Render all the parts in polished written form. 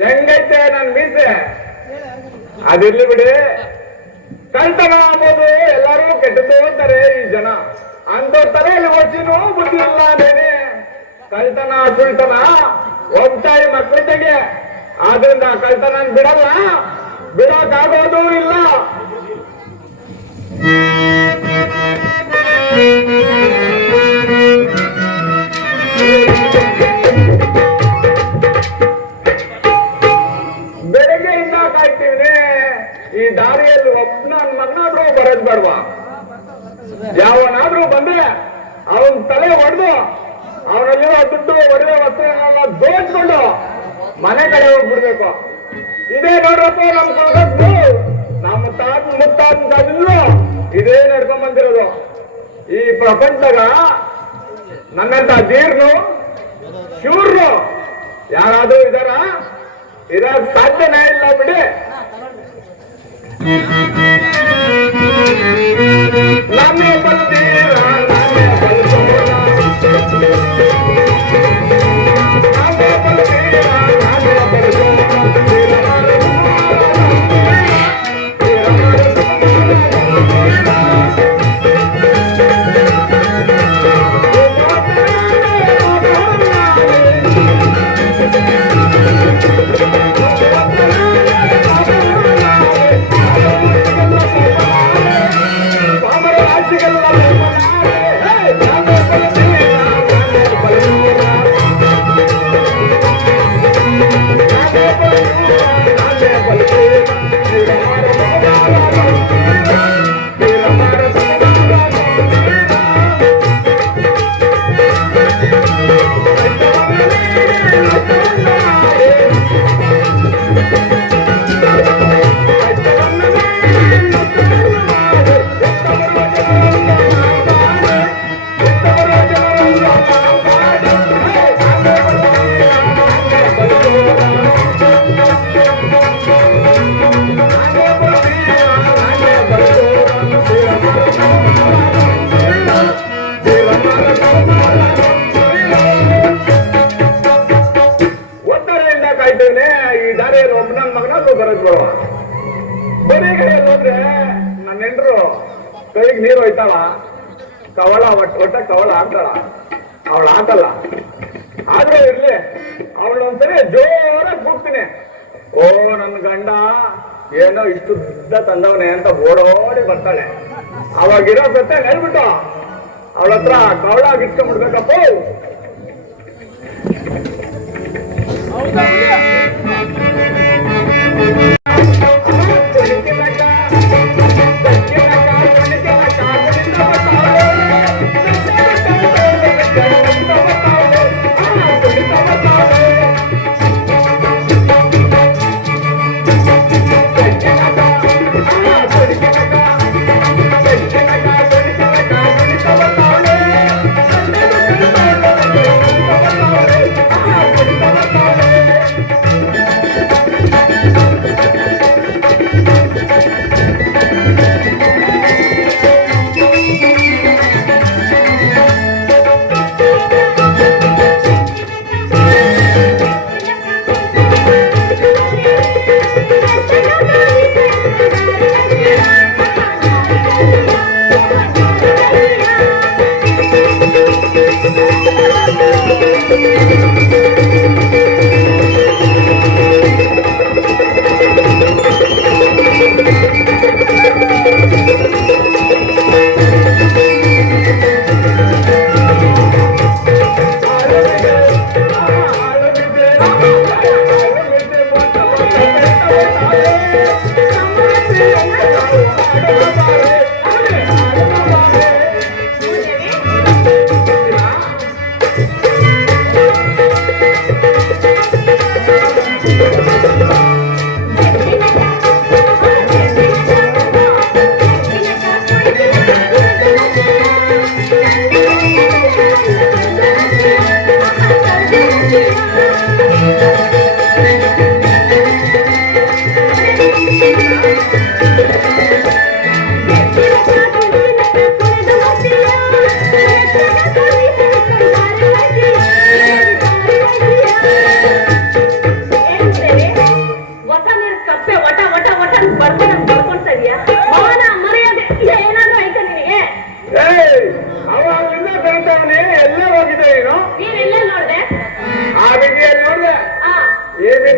ಹೆಂಗೈತೆ ನನ್ ಮೀಸೆ ಅದಿರ್ಲಿ ಬಿಡಿ. ಕಳ್ತನ ಅಂಬೋದು ಎಲ್ಲಾರು ಕೆಟ್ಟದ್ದು ಅಂತಾರೆ ಈ ಜನ. ಅಂತೋರ್ತಾರೆ ಇಲ್ಲಿ ಓದಿನೂ ಬುದ್ಧಿ ಇಲ್ಲ ಅದೇನೆ. ಕಳ್ತನ ಸುಳ್ತನ ಒಬ್ಬತಾಯಿ ಮಕ್ಕಳಿಗೆ. ಆದ್ರಿಂದ ಕಳ್ತನ ಬಿಡಲ್ಲ, ಬಿಡೋಕ್ಕಾಗೋದು ಇಲ್ಲ. ಬೆಳಗ್ಗೆಯಿಂದ ಕಾಯ್ತೀವಿ. ಈ ದಾರಿಯಲ್ಲಿ ಒಬ್ಬನ ಮಗನಾದ್ರೂ ಬರೋದ್ ಬೇಡವಾ? ಯಾವನಾದ್ರೂ ಬಂದ್ರೆ ಅವನ್ ತಲೆ ಹೊಡೆದು ಅವನಲ್ಲಿರೋ ದುಡ್ಡು ಒಡವೆ ವಸ್ತ್ರಗಳನ್ನ ದೋಚ್ಕೊಂಡು ಮನೆ ಕಡೆ ಹೋಗ್ಬಿಡ್ಬೇಕು. ಇದೇ ನೋಡ್ರಪ್ಪ ನಮ್ ಕಾಂಗ್ರೆಸ್ದು, ನಮ್ಮ ಮುತ್ತಾದ್ರೂ ಇದೇ ನಡ್ಕೊಂಡ್ ಬಂದಿರೋದು. ಈ ಪ್ರಪಂಚದಾಗ ನನ್ನಂತ ಧೀರ್ನು ಶೂರ್ನು ಯಾರಾದ್ರೂ ಇದಾರ? ಇರೋಕ್ ಸಾಧ್ಯನೇ ಇಲ್ಲ ಬಿಡಿ. ನಾನೇ ಬರ್ತೀರ ನಾನೇ ಬರ್ತೀರ ನಾನೇ ಬರ್ತೀರ ನಾನೇ ಬರೀ ಕೈಯಲ್ಲಿ ಹೋದ್ರೆ ನನ್ನ ಹೆಂಡ್ರು ಕೈಗೆ ನೀರು ಹೋಯ್ತಾಳ, ಕವಳ ಒಟ್ಟ ಕವಳ ಹಾಕ್ತಾಳ, ಅವಳು ಹಾಕಲ್ಲ. ಆದ್ರೂ ಇರ್ಲಿ, ಅವಳೊಂದ್ಸರಿ ಜೋರಾಗಿ ಕೂಗ್ತೀನಿ, ಓ ನನ್ನ ಗಂಡ ಏನೋ ಇಷ್ಟು ಉದ್ದ ತಂದವನೆ ಅಂತ ಓಡೋಡಿ ಬರ್ತಾಳೆ. ಅವಾಗಿರೋ ಸತ್ತೆ ಹೇಳ್ಬಿಟ್ಟು ಅವಳ ಹತ್ರ ಕವಳ ಗಿಟ್ಕೊಂಡ್ಬಿಡ್ಬೇಕಪ್ಪ.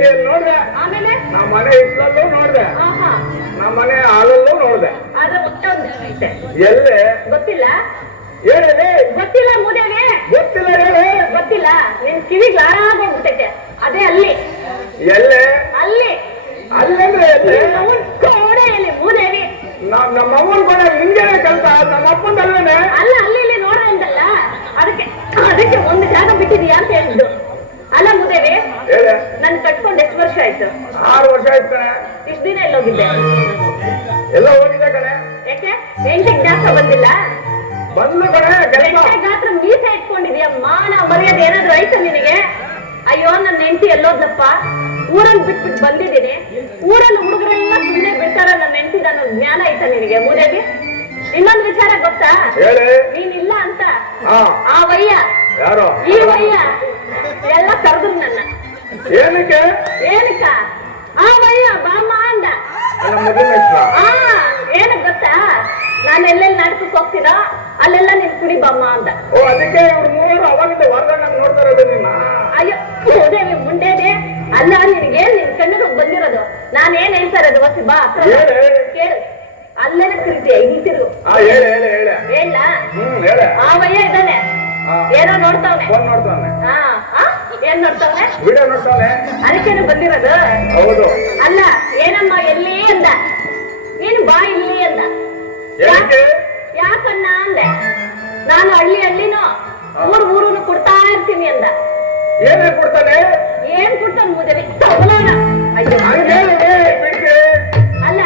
ಬೀದಿಯಲ್ಲಿ ನೋಡ್ದೆ, ಆಮೇಲೆ ನಮ್ಮ ಮನೆ ಇಟ್ಲಲ್ಲೂ ನೋಡ್ದೆ, ಆಹಾ ನಮ್ಮ ಮನೆ ಹಾಲಲ್ಲೂ ನೋಡ್ದೆ. ಆದ್ರೆ ಒಟ್ಟೊಂದು ಐತೆ ಎಲ್ಲೇ ಗೊತ್ತಿಲ್ಲ ಹೇಳಿ, ಗೊತ್ತಿಲ್ಲ ಮೂದೇವಿ ಗೊತ್ತಿಲ್ಲ ಹೇಳಿ, ಗೊತ್ತಿಲ್ಲ ನಿನ್ ಕಿವಿಗ್ ಹಾಳಾಗೋಗ್ಬಿಟ್ಟೈತೆ. ಅದೇ ಅಲ್ಲಿ ಎಲ್ಲೇ ಅಲ್ಲಿ ಅಲ್ಲಂದ್ರೆ ಎಲ್ಲೇ ಅವನ್ ಕೋಣೆಯಲ್ಲಿ ಮೂದೇವಿ. ನಮ್ಮ ಅವ್ವನ್ ಕೂಡ ಹಿಂಗೆ ಕೆಲಸ, ನಮ್ಮ ಅಪ್ಪಂದಲ್ಲೇನೆ. ಅಲ್ಲ ಅಲ್ಲಿ ಇಲ್ಲಿ ನೋಡ್ರೆ ಅಂತಲ್ಲ, ಅದಕ್ಕೆ ಅದಕ್ಕೆ ಒಂದು ಜಾಗ ಬಿಟ್ಟಿದೀಯಾ ಅಂತ ಹೇಳಿದ್ದು. ಅಲ್ಲ ಮೂದೇವಿ, ಹೇಳಿ, ನನ್ ಕಟ್ಕೊಂಡು ಎಷ್ಟು ವರ್ಷ ಆಯ್ತು? 6 ವರ್ಷ ಆಯ್ತು ಕಣೆ. ಇಷ್ಟು ದಿನ ಎಲ್ಲೋಗಿದ್ದೆ? ಎಲ್ಲ ಹೋಗಿದ್ದೆ ಕಣೆ. ಯಾಕೆ ಹೆಂಡತಿಗೆ ಜಾಸ್ತಿ ಬಂದಿಲ್ಲ? ಬಂದ್ಲು ಕಣೆ ಕೆಲಸ. ಗಾತ್ರ ಮೀಸೆ ಇಟ್ಕೊಂಡಿದ್ಯಾ? ಮಾನ ಮರ್ಯಾದೆ ಏನಾದ್ರು ಐತ ನಿನಗೆ? ಅಯ್ಯೋ ನನ್ನ ಹೆಂಡತಿ ಎಲ್ಲೋದ್ಲಪ್ಪ, ಊರಲ್ಲಿ ಬಿಟ್ಬಿಟ್ಟು ಬಂದಿದ್ದೀನಿ. ಊರಲ್ಲಿ ಹುಡುಗರೆಲ್ಲ ಸುಮ್ಮನೆ ಬಿಡ್ತಾರ ನನ್ನ ಹೆಂಡತಿ ಅನ್ನೋ ಜ್ಞಾನ ಐತ ನಿನಗೆ ಮೂದೇವಿ? ಇನ್ನೊಂದು ವಿಚಾರ ಗೊತ್ತಾ? ಹೇಳಿ. ನೀನಿಲ್ಲ ಅಂತ ಹಾ. ಆ ವಯ್ಯ ಯಾರು ಈ ವಯ್ಯ ಎಲ್ಲ ಕರೆದ್ರು ನನ್ನ. ಏನಕ್ಕೆ? ಏನಕ್ಕ? ಆ ವಯ್ಯ ಬಾಮ ಅಂದ. ನಮ್ಮ ಮದುವೆ ಹೆಸ್ರ? ಆ ಏನಕ್ ಗೊತ್ತಾ? ನಾನು ಎಲ್ಲೆಲ್ಲಿ ನಾಟಕಕ್ಕೆ ಹೋಗ್ತೀರಾ ಅಲ್ಲೆಲ್ಲ ನಿನ್ ಕುಡಿ ಬಾಮ್ಮ ಅಂದ. ಓ, ಅದಕ್ಕೆ ಇವ್ರು ಮೂವರು ಅವಾಗಿಂದ ಹೊರಗಡೆ ನೋಡ್ತಾ ಇರೋದು ನಿನ್ನ. ಅಯ್ಯೋ ಮೂದೇವಿ ಮುಂಡೇದೆ. ಅಲ್ಲ ನಿನಗೆ ನಿನ್ ಕಣ್ಣಿಗೆ ಬಂದಿರೋದು. ನಾನೇನ್ ಹೇಳ್ತಾ ಇರೋದು ಗೊತ್ತಿ? ಬಾ ಹತ್ರ ಹೇಳಿ. ಕೇಳು. ಅಲ್ಲೇನ ತಿರುಗ್ತೀಯ, ಇಲ್ಲಿ ತಿರುಗು. ಹೇಳಿ ಹೇಳಿ ಹೇಳಿ. ಹೇಳ ಹೇಳಿ. ಆ ವಯ್ಯ ಇದ್ದಾನೆ, ಏನೋ ನೋಡ್ತಾವ್ನೆ. ಫೋನ್ ನೋಡ್ತಾನೆ. ಏನ್ ನೋಡ್ತಾವ್ನೆ? ವಿಡಿಯೋ ನೋಡ್ತಾನೆ. ಅದಕ್ಕೇನು ಬಂದಿರೋದು? ಹೌದು. ಅಲ್ಲ ಏನಮ್ಮ ಎಲ್ಲಿ ಅಂದ. ನೀನು ಬಾ ಇಲ್ಲಿ ಅಂದ. ಏನಕ್ಕೆ? ಯಾಕಣ್ಣ ಅಂದೆ. ನಾನು ಹಳ್ಳಿನೋ ಊರುನು ಕೊಡ್ತಾ ಇರ್ತೀನಿ ಅಂದ. ಏನೇ ಕೊಡ್ತಾನೆ? ಏನ್ ಕೊಡ್ತಾನೆ ಮೂದೇವಿ? ತಗೊಳ್ಳೋಣ. ಅಯ್ಯೋ ಬಿಡ್ರಿ. ಅಲ್ಲ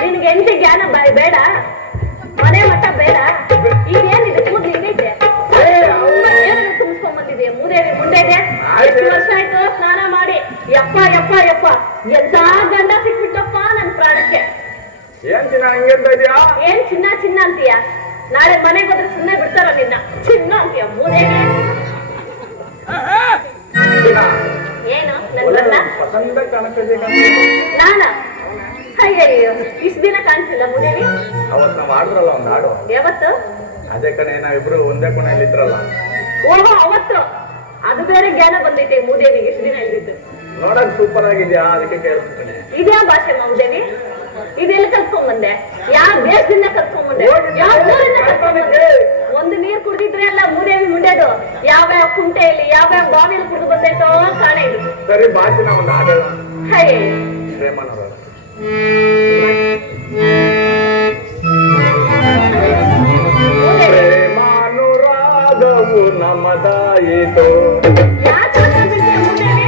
ನಿನ್ಗೆ ಎಂಟಿ ಜ್ಞಾನ ಬೇಡ, ಮನೆ ಮಟ್ಟ ಬೇಡ. ಇದೇನಿದೆ ಕೂದ್ಲು ಹಿಂಗೈತೆ, ಏನಾದ್ರು ತುಂಬಿಸ್ಕೊಂಡ್ ಬಂದಿದೆಯಾ ಮೂದೇವಿ ಮುಂಡೆದೆ? ಎಷ್ಟು ವರ್ಷ ಆಯ್ತು ಸ್ನಾನ ಮಾಡಿ? ಯಪ್ಪ ಯಪ್ಪ ಯಪ್ಪ, ಎಂತ ಗಂಡ ಸಿಕ್ಬಿಟ್ಟಪ್ಪ ನನ್ ಪ್ರಾಣಕ್ಕೆ. ಏನ್ ಚಿನ್ನ ಹಂಗೆ ಅಂತ ಇದೆಯಾ? ಏನ್ ಚಿನ್ನ ಚಿನ್ನ ಅಂತೀಯ? ನಾಳೆ ಮನೆಗೆ ಹೋದ್ರೆ ಸುಮ್ಮನೆ ಬಿಡ್ತಾರ ನಿನ್ನ? ಚಿನ್ನ ಅಂತೀಯ ಮೂದೇವಿ? ಏನು ನನ್ ಬಣ್ಣ ಪಸಂದ ಕಾಣಿಸ್ತಿದೆ. ನಾನ? ಅಯ್ಯಯ್ಯೋ ಇಷ್ಟು ದಿನ ಕಾಣಿಸಿಲ್ಲ ಮೂದೇವಿ. ಅವತ್ ನಾವ್ ಆಡ್ರಲ್ಲ ಒಂದ್ ಹಾಡು. ಯಾವತ್ತು? ಅದೇ ಕಣೆ, ನಾವಿಬ್ರು ಒಂದೇ ಕೊನೆಯಲ್ಲಿ ಇದ್ರಲ್ಲ. ಓಹೋ ಅವತ್ತು. ಅದು ಬೇರೆ ಜ್ಞಾನ ಬಂದೈತೆ ಮೂದೇವಿಗೆ. ಇಷ್ಟು ದಿನ ಇದ್ದಿದ್ದು ನೋಡಕ್ ಸೂಪರ್ ಆಗಿದ್ಯಾ, ಅದಕ್ಕೆ ಕೇಳ್ತೀನಿ. ಇದ್ಯಾ ಭಾಷೆ ಮೂದೇವಿ? ಇದೆಲ್ಲ ಕಲ್ತ್ಕೊಂಡ್ ಬಂದೆ? ಯಾವ ದೇಶದಿಂದ ಕಲ್ತ್ಕೊಂಡ್ ಬಂದೆ? ಯಾವ ಊರಿಂದ ಕಲ್ತ್ಕೊಂಡ್ ಬಂದೆ? ಒಂದು ನೀರ್ ಕುಡ್ದಿದ್ರೆ ಅಲ್ಲ ಮೂದೇವಿ ಮುಂಡೆದು. ಯಾವ್ಯಾವ ಕುಂಟೆಯಲ್ಲಿ ಯಾವ್ಯಾವ ಬಾವಿಯಲ್ಲಿ ಕುಡಿದು ಬಂದೈತೋ ಕಾಣೆ ಇದು. ಸರಿ ಭಾಷೆನ ಒಂದು ಹಾಡು. ಹೈ ಪ್ರೇಮನವರು. ಪ್ರೇಮಾನುರಾಗವು ನಮ್ಮದಾಯಿತು. ಯಾಕೆ ಮೂದೇವಿ?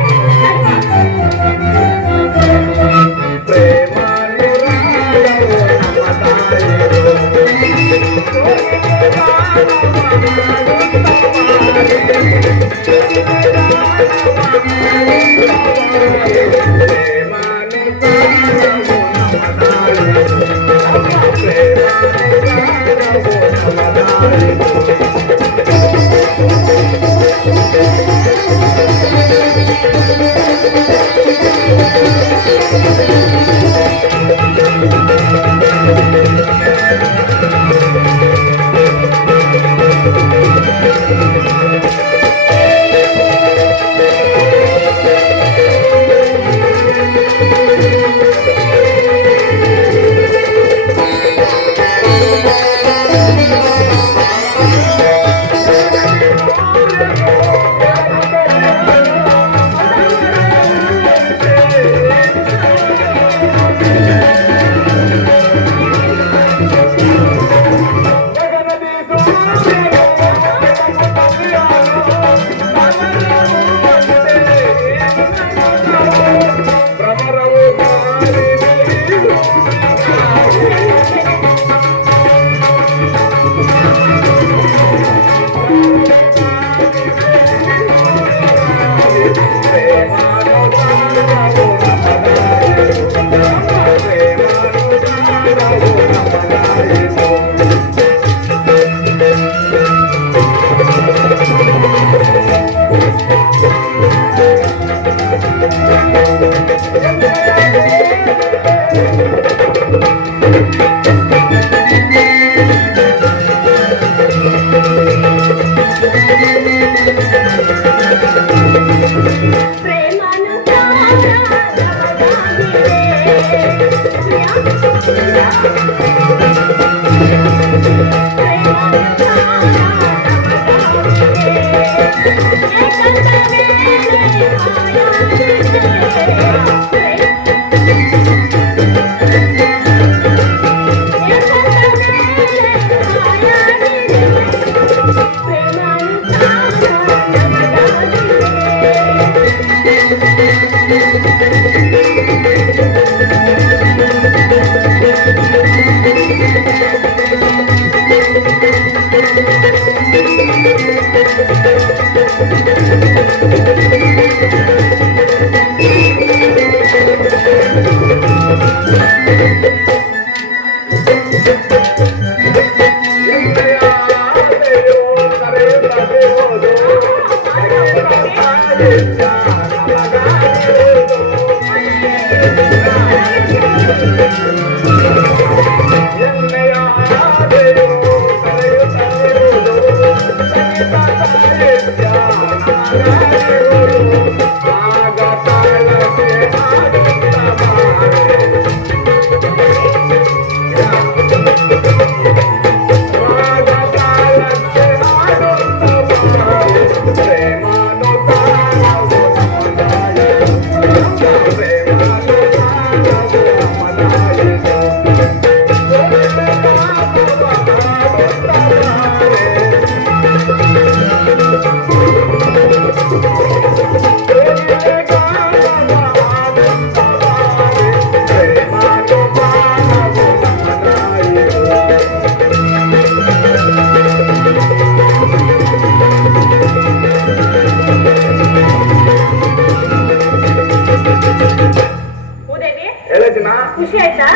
ಖುಷಿ ಆಯ್ತಾ?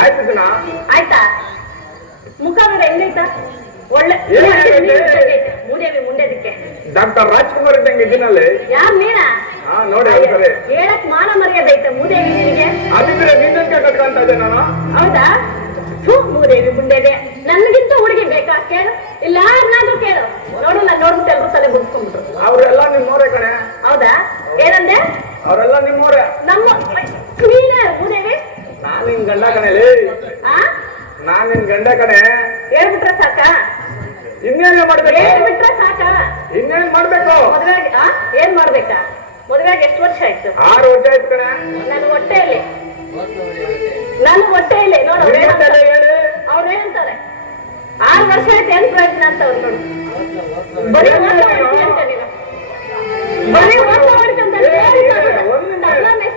ಆಯ್ತು ಜನ ಆಯ್ತಾ? ಮುಖ ನೋಡ ಹೆಂಗೈತಾ? ಒಳ್ಳೆ ಮೂದೇವಿ ಮುಂಡೆದಕ್ಕೆ ಡಾಕ್ಟರ್ ರಾಜ್ಕುಮಾರ್ ಇದ್ದಂಗೆ ಇದ್ದೀನಲ್ಲಿ. ಯಾರ್ ನೀನ? ನೋಡಿ ಸರಿ ಹೇಳಕ್ ಮಾನ ಮರ್ಯಾದೆ ಐತೆ ಮೂದೇವಿ ನಿನಗೆ? ಅದಿದ್ರೆ ನಿನ್ನಕ್ಕೆ ಕಟ್ಕೊಂತ ಇದ್ದೆ ನಾನು. ಹೌದಾ? ಮೂದೇವಿ ಮುಂಡೆದೆ ನನ್ಗಿಂತ ಹುಡುಗಿ ಬೇಕಾ ಕೇಳು? ಇಲ್ಲ ಯಾರನ್ನಾದ್ರೂ ಕೇಳು. ನೋಡು ನಾನು ನೋಡ್ಬಿಟ್ಟು ಎಲ್ರು ತಲೆ ಬುಡ್ಸ್ಕೊಂಡ್ಬಿಟ್ರು. ಅವ್ರೆಲ್ಲ ನಿಮ್ಮೋರೆ ಕಣೆ. ಹೌದಾ? ಏನಂದೆ? ಅವರೆಲ್ಲ ನಿಮ್ಮೋರೆ. ನಮ್ಮ ನೀನ ಮೂದೇವಿ? ನಾನ್ ನಿನ್ ಗಂಡ ಕಣೇಲಿ. ನಾನ್ ನಿನ್ ಗಂಡ ಕಣೆ. ಹೇಳ್ಬಿಟ್ರೆ ಸಾಕ? ಇನ್ನೇನ್ ಮಾಡ್ಬೇಕು? ಹೇಳ್ಬಿಟ್ರೆ ಸಾಕ? ಇನ್ನೇನ್ ಮಾಡ್ಬೇಕು? ಮದ್ವೆಗೆ ಏನ್ ಮಾಡ್ಬೇಕಾ? ಮದ್ವೆಗೆ ಎಷ್ಟು ವರ್ಷ ಆಯ್ತು? 6 ವರ್ಷ ಆಯ್ತು ಕಣೆ. ನನ್ನ ಹೊಟ್ಟೆಯಲ್ಲಿ ನೋಡು ಅವ್ರೇನಂತಾರೆ? 6 ವರ್ಷ ಆಯ್ತು ಏನ್ ಪ್ರಯೋಜನ ಅಂತ ಅವ್ರು ನೋಡು. ಬರೀ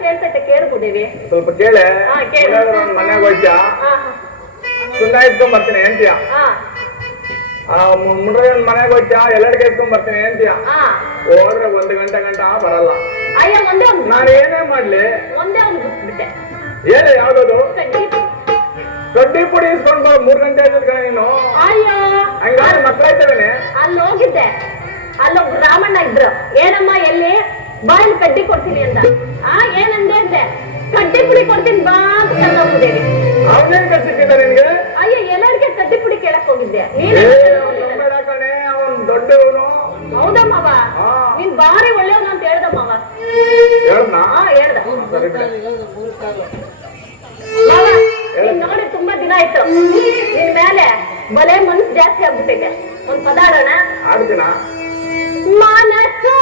ಹೇಳ್ತೈತೆ ಕೇಳ್ಬೋದೇವಿ? ಸ್ವಲ್ಪ ಕೇಳೆ. ಮನೆಗೆ ಹೋಯ್ತಾ ಸುಂದ ಇಸ್ಕೊಂಡ್ ಬರ್ತೀನಿ ಅಂತೀಯ. ಮುಂಡ್ರನ್ ಮನೆಗೆ ಹೋಯ್ತಾ ಎಲ್ಲಡಿಗೆ ಇಸ್ಕೊಂಡ್ ಬರ್ತೀನಿ ಅಂತೀಯ. ಹೋದ್ರೆ 1 ಗಂಟೆ ಬರಲ್ಲ. ಅಯ್ಯ ಒಂದೇ ನಾನು ಏನೇ ಮಾಡ್ಲಿ ಒಂದೇ ಒಂದು ಬಿಟ್ಬಿಟ್ಟೆ. ಹೇಳಿ ಯಾವ್ದದು? ಕಡ್ಡಿ ಪುಡಿ ಇಸ್ಕೊಂಡು 3 ಗಂಟೆ ಆಯ್ತದ ಕಣ ನೀನು. ಅಯ್ಯೋ ಹಂಗಾದ್ರೆ ಮಕ್ಕಳಾಯ್ತವೇನೆ. ಅಲ್ಲಿ ಹೋಗಿದ್ದೆ, ಅಲ್ಲೊಬ್ಬ ರಾಮಣ್ಣ ಇದ್ರು. ಏನಮ್ಮ ಎಲ್ಲಿ? ಬಾಯಲ್ಲಿ ಕಡ್ಡಿ ಕೊಡ್ತೀನಿ ಅಂತ. ಏನಂದೆ ಅಂದೆ? ಕಡ್ಡಿ ಪುಡಿ ಕೊಡ್ತೀನಿ ಬಾ ಅಂತ ಕರ್ಕೊಂಡ್ಬಿಟ್ಟಿದ್ದೀನಿ. ಅವನೇನ್ ಕಳ್ಸಿಟ್ಟಿದ್ದ ನಿನ್ಗೆ? ಅಯ್ಯ ಎಲ್ಲರಿಗೆ ಕಡ್ಡಿ ಪುಡಿ ಕೇಳಕ್ ಹೋಗಿದ್ದೆ. ಕಣೆ ಅವನ್ ದೊಡ್ಡವನು. ಹೌದಮ್ಮವ, ನೀನ್ ಬಾರಿ ಒಳ್ಳೆಯವನು ಅಂತ ಹೇಳ್ದಮ್ಮವ. ಹೇಳ್ದ. ನೋಡಿ ತುಂಬಾ ದಿನ ಆಯ್ತು ನಿನ್ ಮೇಲೆ ಬಲೆ ಮನಸ್ಸು ಜಾಸ್ತಿ ಆಗ್ಬಿಟ್ಟಿದೆ. ಒಂದ್ ಪದ ಆಡೋಣ? ಆಡ್ತೀನ. ಮನಸ್ಸು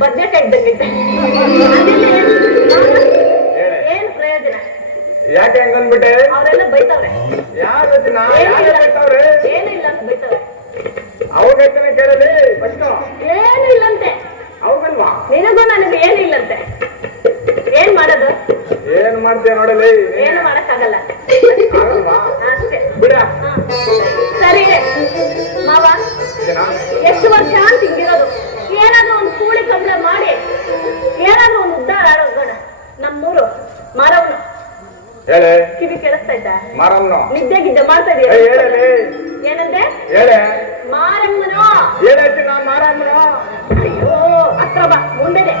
ಬದ್ನೆಕಾಯಿ ಇದ್ದಂಗೈತೆ. ಏನ್ ಪ್ರಯೋಜನ? ಯಾಕೆ ಹಂಗನ್ಬಿಟ್ಟೆ? ಅವರೆಲ್ಲ ಬೈತಾವ್ರೆ. ಯಾರು ಬೈತಾವ್ರೆ? ಏನು ಇಲ್ಲ ಅಂತ ಬೈತಾವ್ರೆ. ಅವ್ರಿಗೈತನೆ ಕೇಳಲಿ ಫಸ್ಟ್. ಏನು ಇಲ್ಲಂತೆ. ಅವ್ರಿಗಲ್ವಾ? ನಿನಗೂ ನನಗೂ ಏನು ಇಲ್ಲಂತೆ. ಏನ್ ಮಾಡೋದು? ಏನ್ ಮಾಡ್ತೀಯ ನೋಡಲಿ? ಏನು ಮಾಡಕ್ಕಾಗಲ್ಲ. ಅಷ್ಟೇ ಬಿಡ. ಸರಿ ಮಾವ, ಎಷ್ಟು ವರ್ಷ ಅಂತ ಹಿಂಗಿರೋದು? ಏನಾದ್ರೂ ಒಂದು ಕೂಳಿ ಕಂಬಳ ಮಾಡಿ ಏನಾದ್ರೂ ಒಂದು ಉದ್ಧಾರ ಕಿವಿ ಕೇಳಿಸ್ತಾಯ್ತಾ? ಮಾರಮ್ಮನೋ ನಿದ್ದೆಗಿದ್ದೆ ಮಾಡ್ತಾ ಇದೀಯ? ಹೇಳಲಿ ಏನಂದೆ? ಹೇಳೆ ಮಾರಮ್ಮನೋ ಹೇಳಚ್ಚಿ ನಾ ಮಾರಮ್ಮನೋ. ಅಯ್ಯೋ ಹತ್ರ ಬಾ, ಮುಂದೆನೆ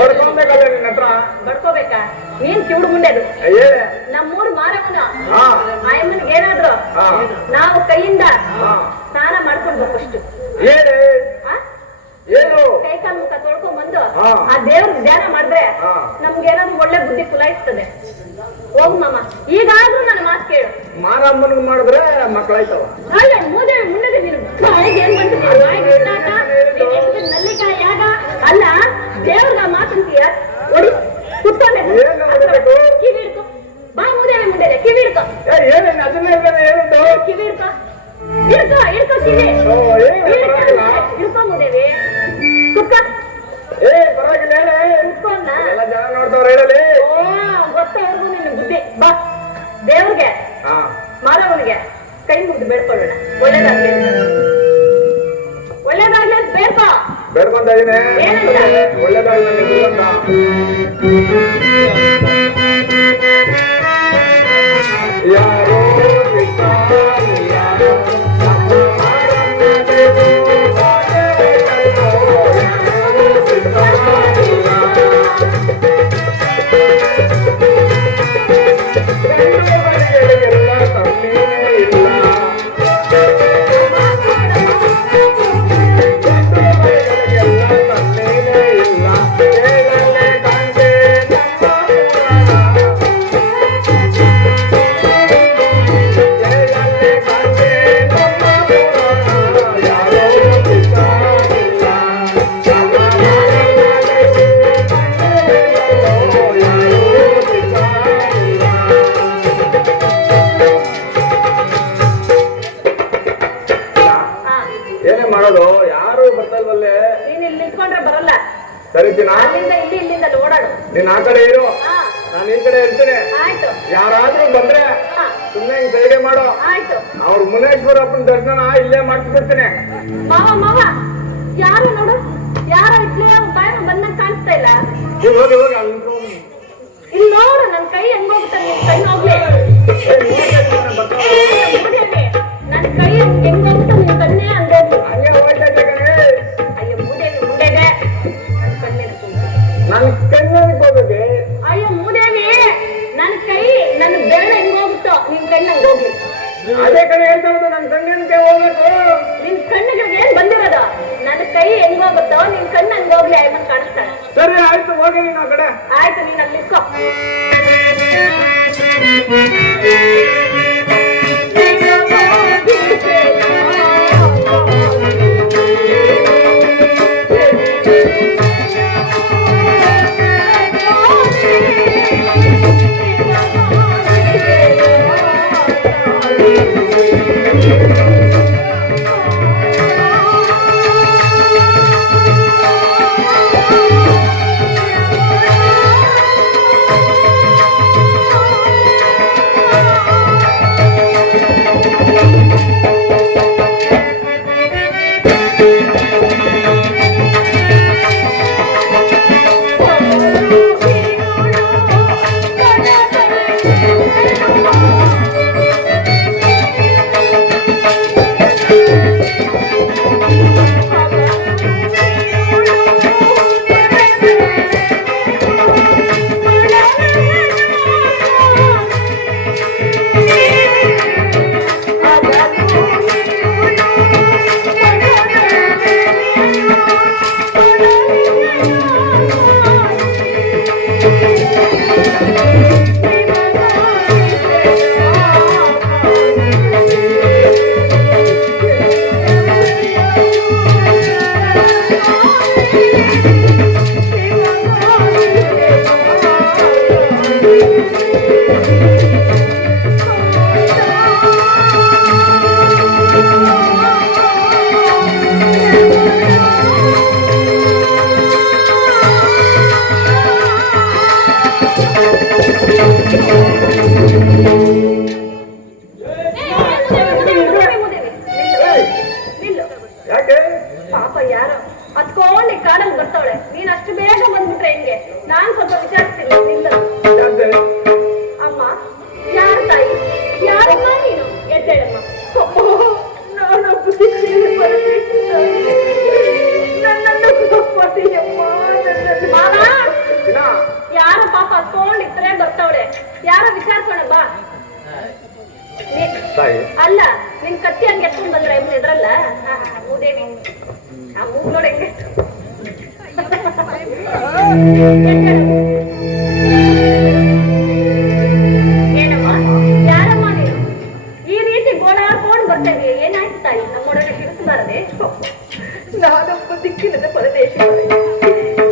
ಓಡ್ಕೊಂಬೇಕಲ್ಲ ನಿನ್ನ ಹತ್ರ. ಬಡ್ಕೋಬೇಕಾ? ನೀನ್ ಕಿವುಡು ಮುಂಡೆದು. ಹೇಳೆ ನಮ್ಮೂರ್ ಮಾರಮ್ಮನ ಹಾ ಆಯಮ್ಮನಿಗೆ ಏನಾದ್ರು ಹಾ ನಾವು ಕೈಯಿಂದ ಹಾ ಸ್ನಾನ ಮಾಡ್ಕೊಳ್ಬೇಕು ಅಷ್ಟು. ಹೇಳಿ ಏನು ಕೈ ಕಾಲು ಮುಖ ತೊಳ್ಕೊಂಡ್ ಬಂದು ಹಾ. ಆ ದೇವ್ರಿಗೆ ಧ್ಯಾನ ಮಾಡಿದ್ರೆ ಹಾ. ನಮ್ಗೇನಾದ್ರು ಒಳ್ಳೆ ಬುದ್ಧಿ ಕುಲಾಯಿಸ್ತದೆ. ಹೋಗು ಮಾಮ, ಈಗಾದ್ರೂ ನನ್ನ ಮಾತು ಕೇಳು. ಮಾರಮ್ಮನಿಗೆ ಮಾಡಿದ್ರೆ ಮಕ್ಕಳಾಯ್ತವ. ಅಲ್ಲ ಮೂದೇವಿ ಮುಂದೆ ನೀನು ಬಾಯಿಗೆ ಏನ್ ಬಂತು? ನೀನು ಬಾಯಿಗೆ ಇಟ್ಟಾಟ, ನೀನ್ ಎಷ್ಟು ನಲ್ಲಿಕಾಯಿ ಯಾಗ ಅಲ್ಲ ದೇವ್ರಿಗೆ ಆ ಮಾತಂತೀಯ? ಒಡಿ ಕುತ್ಕೊಂಡೆ ಏನ್ ಮಾಡ್ಬೇಕು? ಕಿವಿ ಹಿಡ್ಕೊ ಬಾ. ಮೂದೇವಿ ಮುಂದೆ ಕಿವಿ ಹಿಡ್ಕೊ. ಏನೇನು ಅದನ್ನೇ ಏನಂದು ಕಿವಿ ಹಿಡ್ಕೊ ಹಿಡ್ಕೊ ಹಿಡ್ಕೊ ಕಿವಿ ಓ, ಏನು ಪರವಾಗಿಲ್ಲ. ಹಿಡ್ಕೊ ಮೂದೇವಿ. ಕುತ್ಕೊ ಪರವಾಗಿಲ್ಲ ಹೇಳಿ. ಕುತ್ಕೊಂಡ ಎಲ್ಲ ಜನ ನೋಡ್ತಾವ್ರ ಹೇಳಲಿ. ಓ ಗೊತ್ತಾವ್ರಿಗೂ ನಿನ್ನ ಬುದ್ಧಿ. ಬಾ ದೇವ್ರಿಗೆ ಹಾ ಮಾರವನಿಗೆ ಕೈ ಮುಗಿದು ಬೇಡ್ಕೊಳ್ಳೋಣ. ಒಳ್ಳೇದಾಗ್ಲಿ ಒಳ್ಳೇದಾಗ್ಲಿ ಅಂತ ಬೇಡ್ಕೊ. ಬೇಡ್ಕೊಂತ ಇದೀನಿ. ಏನಂತ? ಒಳ್ಳೇದಾಗ್ಲಿ ನನಗೆ ಅಂತ. ಯಾರೋ ಸಿಗ್ತಾರೆ, ಯಾರೋ ನಮ್ಮ ಮಾರಮ್ಮನಿಗೆ ಬಾಳೆ ಕಟ್ಟೋ, ಯಾರೋ ಸಿಗ್ತಾರೆ. ಗಂಡುಗಳಿಗೆಲ್ಲ ತಮ್ಮೀನೇ ಇಲ್ಲ. ಗಂಡುಗಳಿಗೆಲ್ಲ ತಮ್ಮೀನೇ ಇಲ್ಲ. ಹೇಳಲೆ ಕಾಂತೆ ನಮ್ಮ ಹೇಳಲೆ ಕಾಂತೆ ನಮ್ಮ ಯಾರೋ ಸಿಗ್ತಾರಿಲ್ಲ. ನಮ್ಮ ಮಾರಮ್ಮನಿಗೆ ಯಾರೋ ಸಿಗ್ತಾರಿಲ್ಲ. ಹಾ ಏನೇ ಮಾಡೋದು? ಯಾರು ಬರ್ತಲ್ವಲ್ಲೇ? ನೀನ್ ಇಲ್ಲಿ ನಿಂತ್ಕೊಂಡ್ರೆ ಬರಲ್ಲ. ಸರಿತೀನಾ? ಅಲ್ಲಿಂದ ಇಲ್ಲಿಂದ ಓಡಾಡು. ನೀನ್ ಆ ಕಡೆ ಇರು, ಹಾ ನಾನು ಈ ಕಡೆ ಇರ್ತೀನಿ. ಆಯ್ತು. ಯಾರಾದ್ರೂ ಬಂದ್ರೆ ಹಾ ಸುಮ್ಮನೆ ಹಿಂಗ್ ಸೈಗೆ ಮಾಡೋ. ಆಯ್ತು. ಅವ್ರ ಮುನೇಶ್ವರಪ್ಪನ ದರ್ಶನ ಇಲ್ಲೇ ಮಾಡಿಸ್ಬಿಡ್ತೀನಿ. ಮಾವ ಯಾರು ನೋಡು, ಯಾರೋ ಇಟ್ಲಿ ಬಾಯ ಬಂದಂಗ್ ಕಾಣಿಸ್ತಾ ಇಲ್ಲ. ಈಗ ಹೋಗಿ ಹೋಗಿ ಅಲ್ಲಿ ನಿಂತ್ಕೊಂಡು ಇಲ್ಲಿ ನೋಡು ನನ್ ಕೈ ಹೆಂಗೋಗುತ್ತೆ, ನಿನ್ ಕೈ ಹೋಗ್ಲಿ. ಮೂದೇವಿ, ನನ್ ಕೈ ಹೆಂಗೋಗುತ್ತೆ ನಿನ್ ಕಣ್ಣೇ ಹಂಗೋಗ್ಲಿ. ಹಂಗೆ ಹೋಯ್ತೈತೆ ಕಣೆ. ಅಯ್ಯೋ ಮೂದೇವಿ ಮುಂಡೆದೆ ನನ್ ಕಣ್ಣಿನ ತುಂಬ. ನನ್ ಕಣ್ಣಲ್ಲಿ ಹೋಗುತ್ತೆ. ಅಯ್ಯೋ ಮೂದೇವಿ, ನನ್ ಕೈ ನನ್ನ ಬೆರಳು ಹೆಂಗೋಗುತ್ತೋ ನಿನ್ ಕಣ್ಣು ಹಂಗೋಗ್ಲಿ. ಅದೇ ಕಡೆ ಹೇಳ್ತಾ ಇರೋದು, ನನ್ ಕಣ್ಣಿನ ಹೋಗ್ಬೇಕು. ನಿನ್ ಕಣ್ಣಿಗೆ ಏನ್ ಬಂದಿರೋದು? ನನ್ನ ಕೈ ಹೆಂಗೋಗುತ್ತೋ ನಿನ್ ಕಣ್ಣು ಹಂಗೋಗ್ಲಿ. ಅಯ್ಯಮ್ಮನ್ ಕಾಣಿಸ್ತಾಳೆ. ಸರಿ ಆಯ್ತು, ಹೋಗಿ ನೀನು ಆ ಕಡೆ. ಆಯ್ತು, ನೀನ್ ಅಲ್ಲಿ ನಿಂತ್ಕೋ. ನಾನ್ ಸ್ವಲ್ಪ ವಿಚಾರಿಸ್ತೀನಿ ನಿಂದ. ಜಾಸ್ತಿ ಅಮ್ಮ ಯಾರು ಯಾರಮ್ಮ ನೀನು? ಎದ್ದೇಳಮ್ಮ. ನಾನೊಬ್ಬ ದಿಕ್ಕಿನ ಪರದೇಶಿ ನನ್ನನ್ನು ಕಾಪಾಡಿಯಮ್ಮ, ನನ್ನನ್ನು. ಮಾವ, ಯಾರ ಪಾಪ ಹತ್ಕೊಂಡಿದ್ರೆ ಬರ್ತವಳೆ, ಯಾರ ವಿಚಾರಿಸೋಣ ಬಾ. ಅಲ್ಲ, ನಿನ್ ಕತ್ತಿ ಹಂಗೆ ಎತ್ಕೊಂಡ್ ಬಂದ್ರೆ ಎದ್ರಲ್ಲ ಮೂದೇವಿ, ಆ ಮೂಗ್ ನೋಡಿ ಹೆಂಗೆ. ಏನಮ್ಮ, ಯಾರಮ್ಮ ನೀನು? ಈ ರೀತಿ ಗೋಳಾಡ್ಕೊಂಡು ಬರ್ತಾ ಇದೀಯ, ಏನಾಯ್ತು ತಾಯಿ? ನಮ್ಮೊಡನೆ ತಿಳಿಸಬಾರದೆ? ನಾನೊಬ್ಬ ದಿಕ್ಕಿಲ್ಲದ ಪರದೇಶ,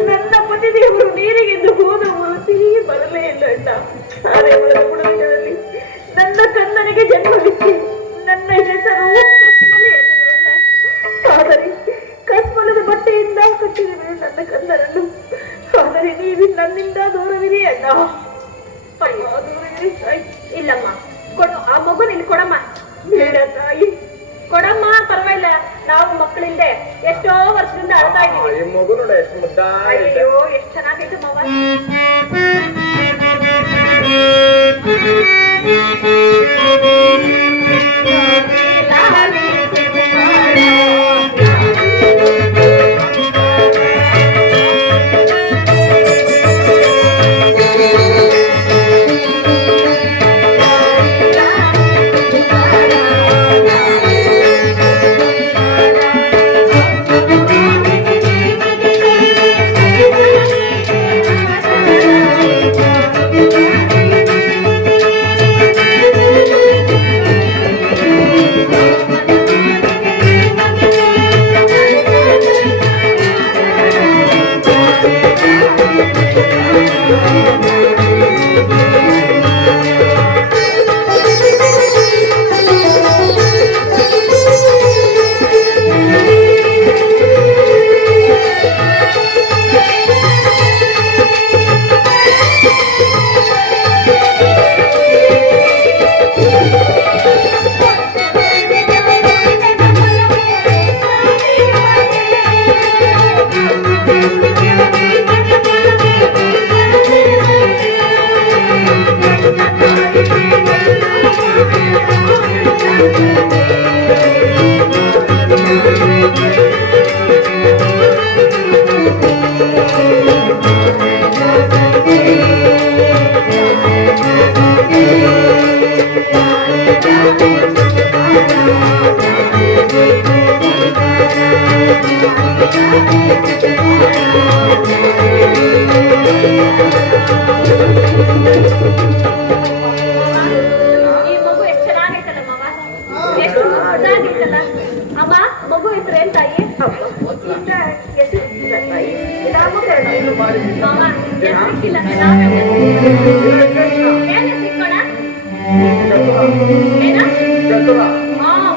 ನನ್ನ ಪತಿದೇವರು ನೀರಿಗೆಂದು ಹೋದವರು ತಿರುಗಿ ಬರಲೇ ಇಲ್ಲ ಅಣ್ಣ. ಸಾರೆ ಒಳದ ಬುಡದಲ್ಲಿ ನನ್ನ ಕನ್ನನಿಗೆ ಜನ್ಮವಿತ್ತು. ನನ್ನ ಹೆಸರು ಕಸ್ಮಲೆ ಎನ್ನುವರಣ್ಣ. ಆದರೆ ಕಸ್ಮಲದ ಬಟ್ಟೆಯಿಂದ ಕಟ್ಟಿರುವೆ ನನ್ನ ಕನ್ನರನ್ನು. ಆದರೆ ನೀವು ನನ್ನಿಂದ ದೂರವಿರಿ ಅಣ್ಣ. ಅಯ್ಯೋ, ದೂರವಿರಿ ತಾಯಿ. ಇಲ್ಲಮ್ಮ, ಕೊಡು ಆ ಮಗು, ನಿನ್ ಕೊಡಮ್ಮ. ಬೇಡ ತಾಯಿ, ಕೊಡಮ್ಮ, ಪರವಾಗಿಲ್ಲ. ನಾವು ಮಕ್ಕಳಿಂದೆ ಎಷ್ಟೋ ವರ್ಷದಿಂದ ಅಳ್ತಾ ಇದ್ದೀವಿ. ಮಗು ನೋಡ ಎಷ್ಟು ಮುದ್ದ. ಅಯ್ಯೋ, ಎಷ್ಟು ಚೆನ್ನಾಗೈತೆ ಮಾವ.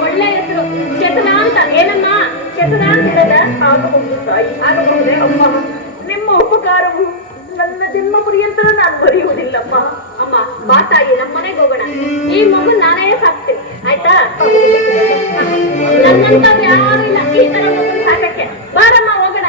ಒಳ್ಳೆ ಹೆಸರು ಚತುರ ಅಂತ. ಏನಮ್ಮ ಚತುರ ಅಂತ ಹೇಳದ? ಆಗಬಹುದು ತಾಯಿ, ಆಗಬಹುದೇ ಅಮ್ಮ. ನಿಮ್ಮ ಉಪಕಾರವು ನನ್ನ ಜನ್ಮ ಪರ್ಯಂತ ನಾನು ಬರೆಯುವುದಿಲ್ಲಮ್ಮ. ಅಮ್ಮ ಬಾ ತಾಯಿ, ನಮ್ಮ ಮನೆಗೆ ಹೋಗೋಣ. ಈ ಮಗು ನಾನೇ ಸಾಕ್ತೀನಿ, ಆಯ್ತಾ? ನನ್ನಂತವ್ರು ಯಾರು ಇಲ್ಲ ಈ ತರ ಮಗು ಸಾಕಕ್ಕೆ. ಬಾರಮ್ಮ ಹೋಗೋಣ.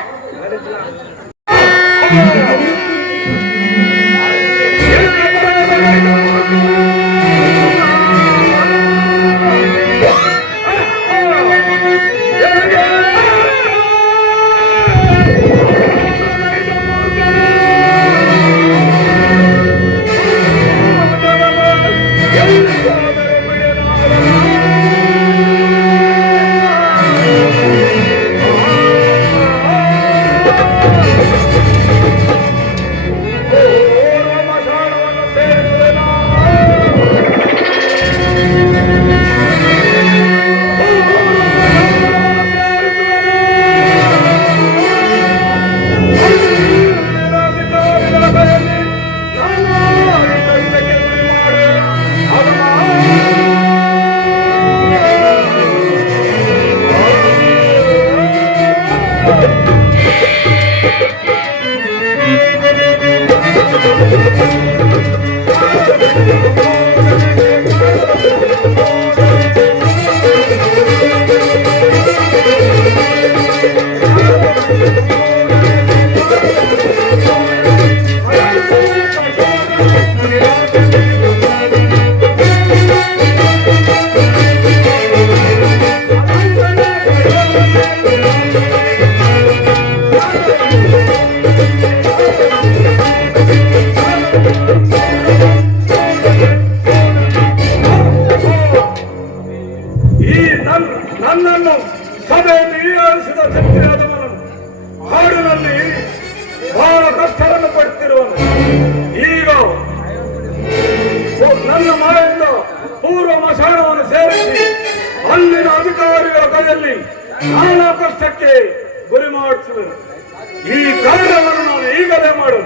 ನಾನಾ ಕಷ್ಟಕ್ಕೆ ಗುರಿ ಮಾಡಿಸುವೆನು. ಈ ಕಾರ್ಯವನ್ನು ನಾನು ಈಗಲೇ ಮಾಡು.